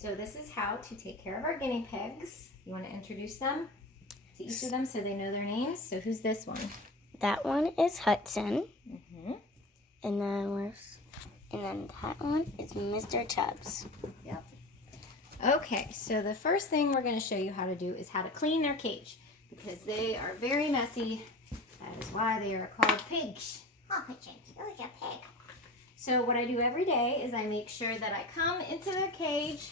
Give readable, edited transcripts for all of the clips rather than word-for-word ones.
So this is how to take care of our guinea pigs. You want to introduce them to each of them so they know their names? So who's this one? That one is Hudson. Mm-hmm. And then that one is Mr. Chubs. Yep. Okay, so the first thing we're going to show you how to do is how to clean their cage because they are very messy. That is why they are called pigs. Oh, Hudson, who's your pig? So what I do every day is I make sure that I come into their cage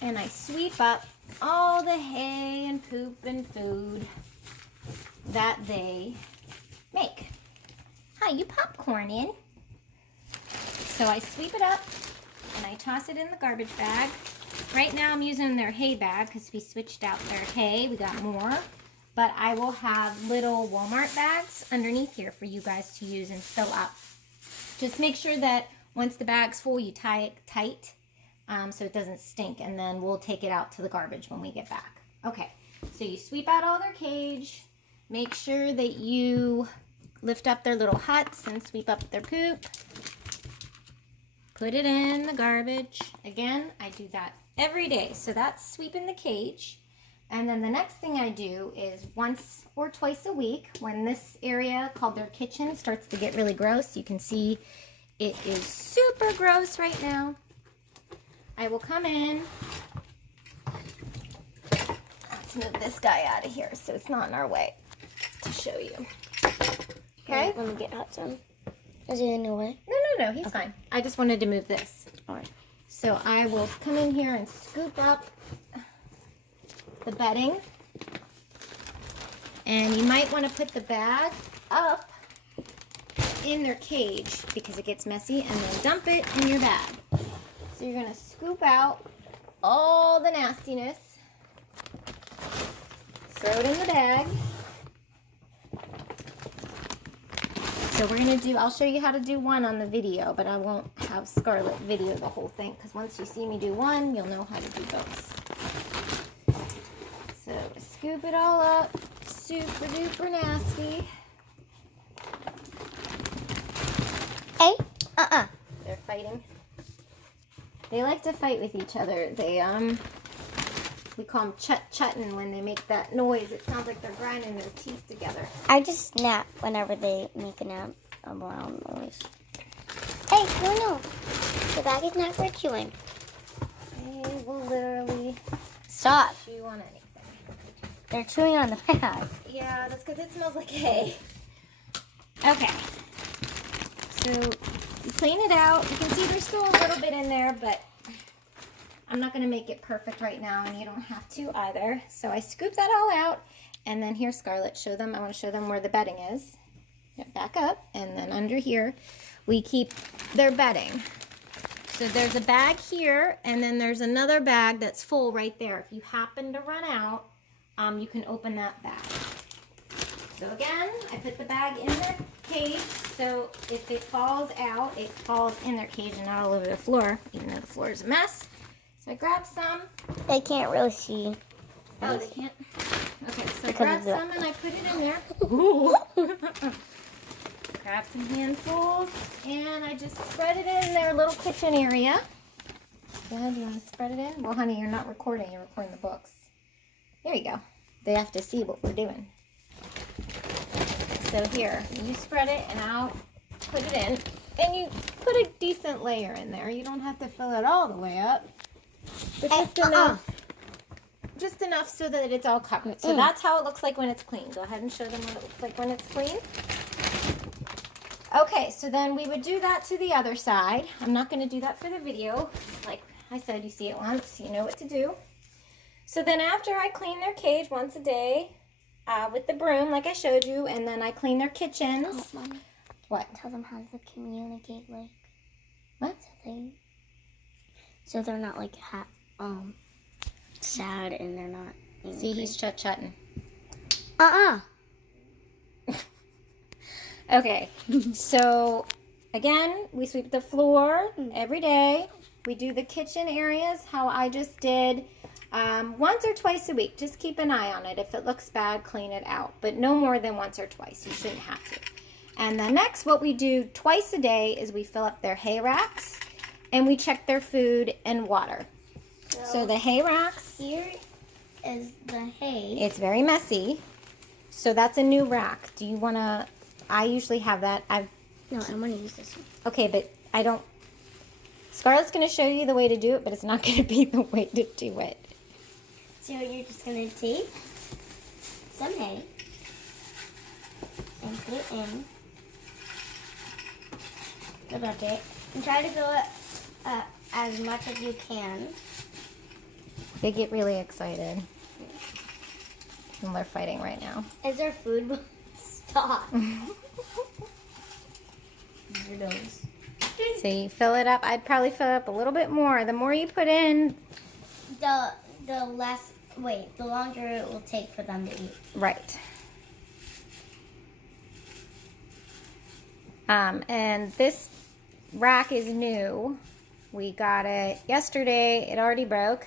and I sweep up all the hay and poop and food that they make. Hi, you popcorn in. So I sweep it up and I toss it in the garbage bag. Right now I'm using their hay bag because we switched out their hay. We got more. But I will have little Walmart bags underneath here for you guys to use and fill up. Just make sure that once the bag's full, you tie it tight so it doesn't stink, and then we'll take it out to the garbage when we get back. Okay, so you sweep out all their cage. Make sure that you lift up their little huts and sweep up their poop. Put it in the garbage. Again, I do that every day. So that's sweeping the cage. And then the next thing I do is once or twice a week, when this area called their kitchen starts to get really gross, you can see it is super gross right now. I will come in. Let's move this guy out of here so it's not in our way to show you. Okay? Let me get Hudson. Is he in the way? No, he's fine. I just wanted to move this. All right. So I will come in here and scoop up the bedding. And you might want to put the bag up in their cage because it gets messy, and then dump it in your bag. So you're going to scoop out all the nastiness, throw it in the bag. So we're going to do, I'll show you how to do one on the video, but I won't have Scarlett video the whole thing because once you see me do one, you'll know how to do both. So scoop it all up, super duper nasty. Hey, They're fighting. They like to fight with each other. They, we call them chut-chutting when they make that noise. It sounds like they're grinding their teeth together. I just snap whenever they make a loud noise. Hey, no. The bag is not for chewing. They will literally Stop. chew on anything. They're chewing on the bag. Yeah, that's because it smells like hay. Okay. So you clean it out. You can see there's still a little bit in there, but I'm not going to make it perfect right now, and you don't have to either. So I scoop that all out, and then here, Scarlett, show them. I want to show them where the bedding is. Back up, and then under here, we keep their bedding. So there's a bag here, and then there's another bag that's full right there. If you happen to run out, you can open that bag. So again, I put the bag in their cage, so if it falls out, it falls in their cage and not all over the floor, even though the floor is a mess. So I grab some. They can't really see. Oh, they can't? Okay, so I Because grab of that. some and I put it in there. Ooh. Grab some handfuls, and I just spread it in their little kitchen area. Yeah, do you want to spread it in? Well, honey, you're not recording. You're recording the books. There you go. They have to see what we're doing. So here, you spread it, and I'll put it in. And you put a decent layer in there. You don't have to fill it all the way up. But just enough. Just enough so that it's all covered. So that's how it looks like when it's clean. Go ahead and show them what it looks like when it's clean. Okay, so then we would do that to the other side. I'm not going to do that for the video. Like I said, you see it once, you know what to do. So then after I clean their cage once a day with the broom, like I showed you, and then I clean their kitchens. Oh, Mommy. What? Tell them how to communicate, like, What? so they're not like sad and they're not angry. See, he's chut-chutting. Okay, so again, we sweep the floor every day. We do the kitchen areas how I just did once or twice a week. Just keep an eye on it. If it looks bad, clean it out, but no more than once or twice. You shouldn't have to. And then next, what we do twice a day is we fill up their hay racks and we check their food and water. So the hay racks. Here is the hay. It's very messy. So that's a new rack. Do you want to, I usually have that. No, I want to use this one. Okay, but I don't, Scarlett's going to show you the way to do it, but it's not going to be the way to do it. So you're just going to take some hay and put it in the bucket and try to fill it as much as you can. They get really excited. And they're fighting right now. Is there food? Stop. Weirdos. So you fill it up. I'd probably fill it up a little bit more. The more you put in, The less, the longer it will take for them to eat. right. And this rack is new. We got it yesterday. It already broke.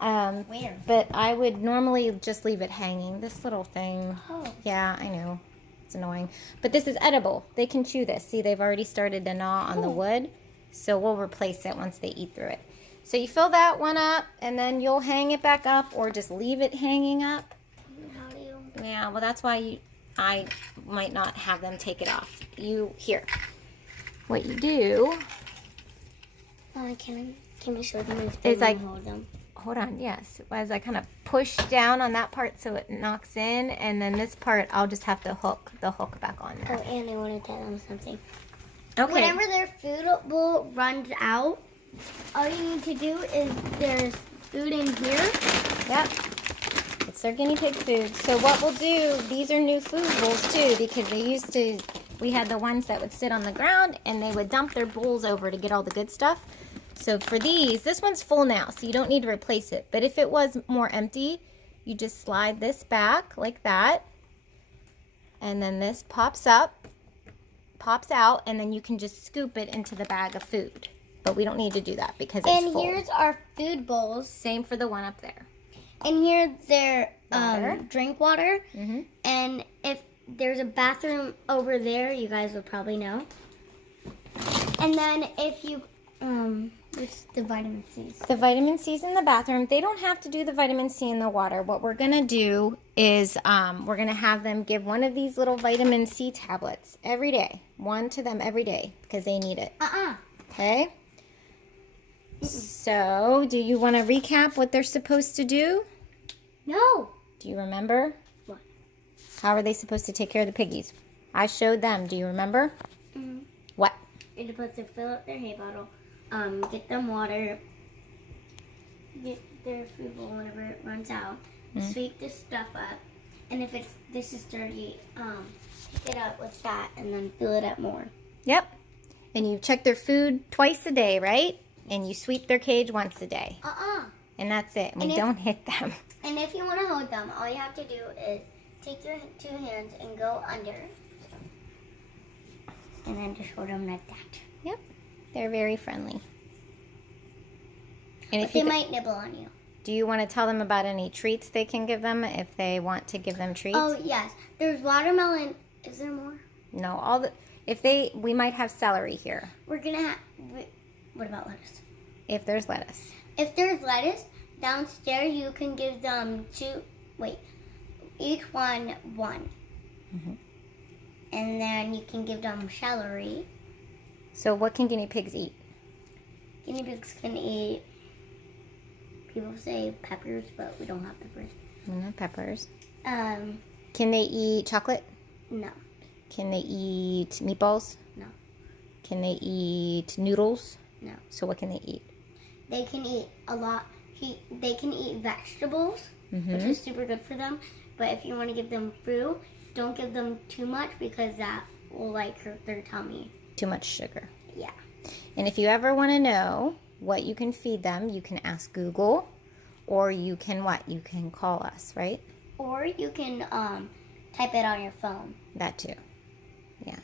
Where? But I would normally just leave it hanging. This little thing. Oh. Yeah, I know. It's annoying. But this is edible. They can chew this. See, they've already started to gnaw on the wood. So we'll replace it once they eat through it. So you fill that one up, and then you'll hang it back up or just leave it hanging up. How do you? Yeah, well, that's why I might not have them take it off. Here. What you do Can we show them if they is want to hold them? hold on, yes. As I kind of push down on that part so it knocks in, and then this part I'll just have to hook the hook back on there. Oh, and I want to tell them something. Okay. Whenever their food bowl runs out, all you need to do is there's food in here. Yep. It's their guinea pig food. So what we'll do, these are new food bowls too, because we had the ones that would sit on the ground and they would dump their bowls over to get all the good stuff. So for these, this one's full now, so you don't need to replace it. But if it was more empty, you just slide this back like that. And then this pops out, and then you can just scoop it into the bag of food. But we don't need to do that because it's full. And here's our food bowls. Same for the one up there. And here's their Water. drink water. Mm-hmm. And if there's a bathroom over there, you guys will probably know. And then if you, what's the vitamin C's? The vitamin C's in the bathroom. They don't have to do the vitamin C in the water. What we're going to do is we're going to have them give one of these little vitamin C tablets every day. One to them every day because they need it. Okay? So, do you want to recap what they're supposed to do? No. Do you remember? What? How are they supposed to take care of the piggies? I showed them. Do you remember? Mm-hmm. What? You're supposed to fill up their hay bottle, get them water, get their food bowl whenever it runs out, sweep this stuff up, and if this is dirty, pick it up with that and then fill it up more. Yep. And you check their food twice a day, right? And you sweep their cage once a day. And that's it. And we don't hit them. And if you want to hold them, all you have to do is take your two hands and go under. And then just hold them like that. Yep. They're very friendly. And But they might nibble on you. Do you want to tell them about any treats they can give them if they want to give them treats? Oh, yes. There's watermelon. Is there more? No. We might have celery here. We're going to have... What about lettuce? If there's lettuce. If there's lettuce, downstairs you can give them each one. Mm-hmm. And then you can give them celery. So what can guinea pigs eat? Guinea pigs can eat, people say peppers, but we don't have peppers. No peppers. Um, Can they eat chocolate? no. Can they eat meatballs? No. Can they eat noodles? No. So what can they eat? They can eat a lot. They can eat vegetables, which Mm-hmm. is super good for them. But if you want to give them fruit, don't give them too much because that will hurt their tummy. Too much sugar. Yeah. And if you ever want to know what you can feed them, you can ask Google, or you can what? You can call us, right? Or you can type it on your phone. That too. Yeah.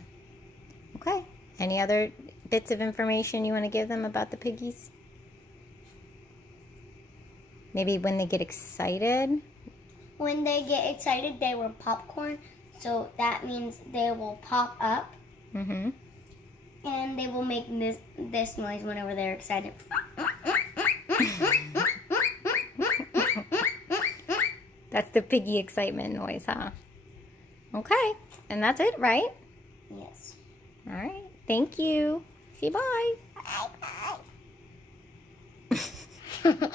Okay. Any other bits of information you want to give them about the piggies? Maybe when they get excited? When they get excited, they will popcorn. So that means they will pop up. Mm-hmm. And they will make this noise whenever they're excited. That's the piggy excitement noise, huh? Okay. And that's it, right? Yes. All right. Thank you. Say bye. Bye.